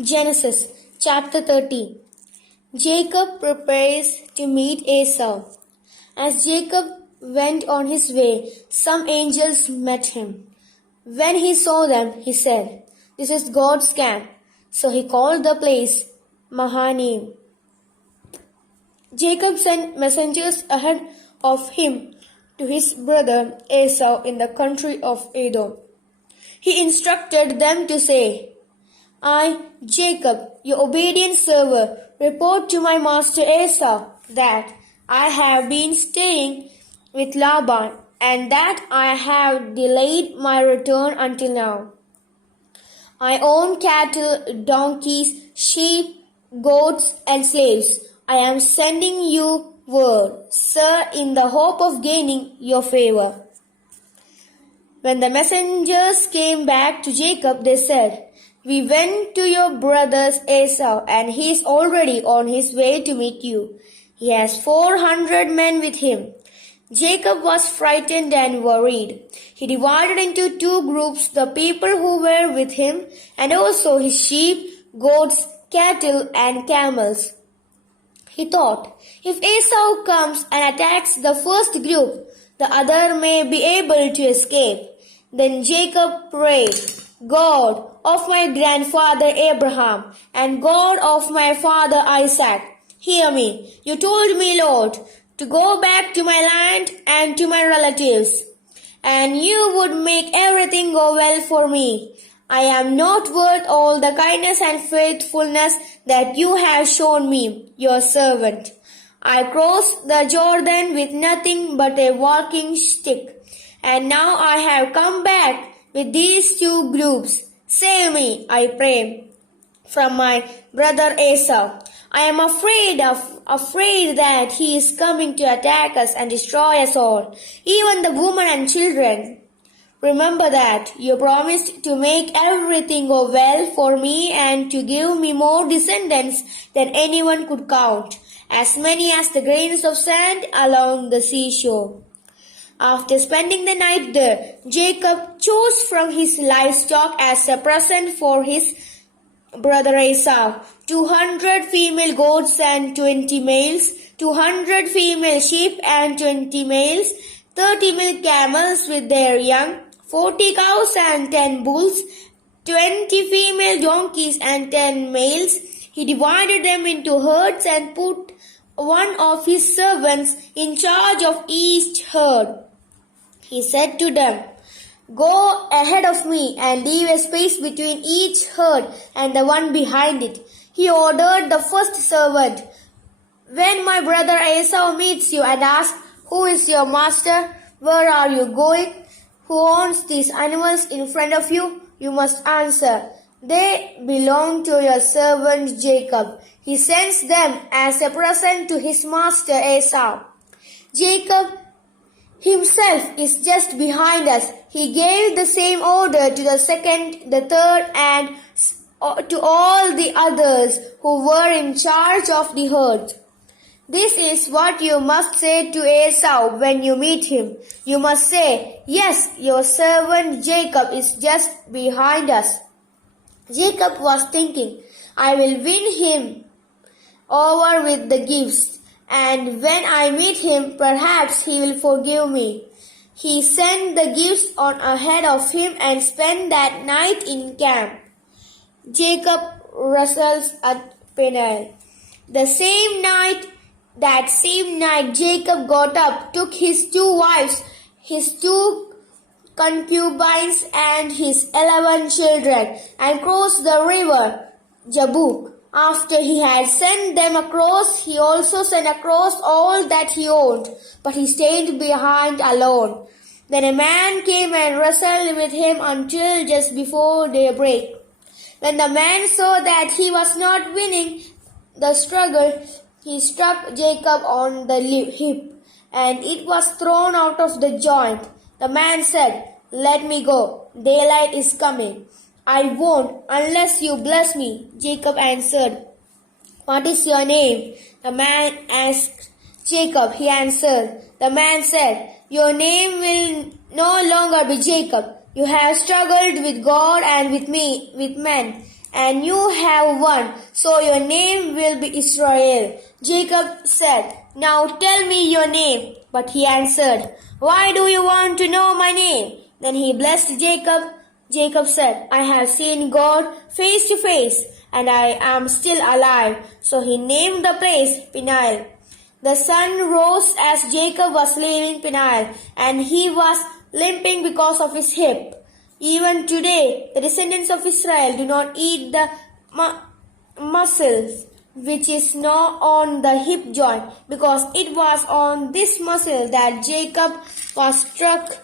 Genesis chapter 30. Jacob prepares to meet Esau. As Jacob went on his way, some angels met him. When he saw them, he said, "This is God's camp." So he called the place Mahanaim. Jacob sent messengers ahead of him to his brother Esau in the country of Edom. He instructed them to say, "I, Jacob, your obedient servant, report to my master Esau that I have been staying with Laban and that I have delayed my return until now. I own cattle, donkeys, sheep, goats, and slaves. I am sending you word, sir, in the hope of gaining your favor." When the messengers came back to Jacob, they said, "We went to your brother Esau, and he is already on his way to meet you. He has 400 men with him." Jacob was frightened and worried. He divided into two groups the people who were with him and also his sheep, goats, cattle, and camels. He thought, if Esau comes and attacks the first group, the other may be able to escape. Then Jacob prayed, "God of my grandfather Abraham and God of my father Isaac, hear me. You told me, Lord, to go back to my land and to my relatives, and you would make everything go well for me. I am not worth all the kindness and faithfulness that you have shown me, your servant. I crossed the Jordan with nothing but a walking stick, and now I have come back with these two groups. Save me, I pray, from my brother Esau. I am afraid that he is coming to attack us and destroy us all, even the women and children. Remember that you promised to make everything go well for me and to give me more descendants than anyone could count, as many as the grains of sand along the seashore." After spending the night there, Jacob chose from his livestock as a present for his brother Esau 200 female goats and 20 males, 200 female sheep and 20 males, 30 male camels with their young, 40 cows and 10 bulls, 20 female donkeys and 10 males. He divided them into herds and put one of his servants in charge of each herd. He said to them, "Go ahead of me and leave a space between each herd and the one behind it." He ordered the first servant, "When my brother Esau meets you and asks, 'Who is your master? Where are you going? Who owns these animals in front of you?' you must answer, 'They belong to your servant Jacob. He sends them as a present to his master Esau.' Jacob himself is just behind us. He gave the same order to the second, the third, and to all the others who were in charge of the herd. This is what you must say to Esau when you meet him. You must say, 'Yes, your servant Jacob is just behind us.'" Jacob was thinking, "I will win him over with the gifts, and when I meet him, perhaps he will forgive me." He sent the gifts on ahead of him and spent that night in camp. Jacob wrestles at Peniel. That same night, Jacob got up, took his 2 wives, his 2 concubines, and his 11 children, and crossed the river Jabbok. After he had sent them across, he also sent across all that he owned, but he stayed behind alone. Then a man came and wrestled with him until just before daybreak. When the man saw that he was not winning the struggle, he struck Jacob on the hip, and it was thrown out of the joint. The man said, "Let me go. Daylight is coming." "I won't unless you bless me," Jacob answered. "What is your name?" the man asked. "Jacob," he answered. The man said, "Your name will no longer be Jacob. You have struggled with God and with men, and you have won, so your name will be Israel. Jacob said, Now tell me your name. But he answered, Why do you want to know my name? Then he blessed Jacob. Jacob said, I have seen God face to face, and I am still alive. So he named the place Peniel. The sun rose as Jacob was leaving Peniel, and he was limping because of his hip. Even today, the descendants of Israel do not eat the muscles which is now on the hip joint, because it was on this muscle that Jacob was struck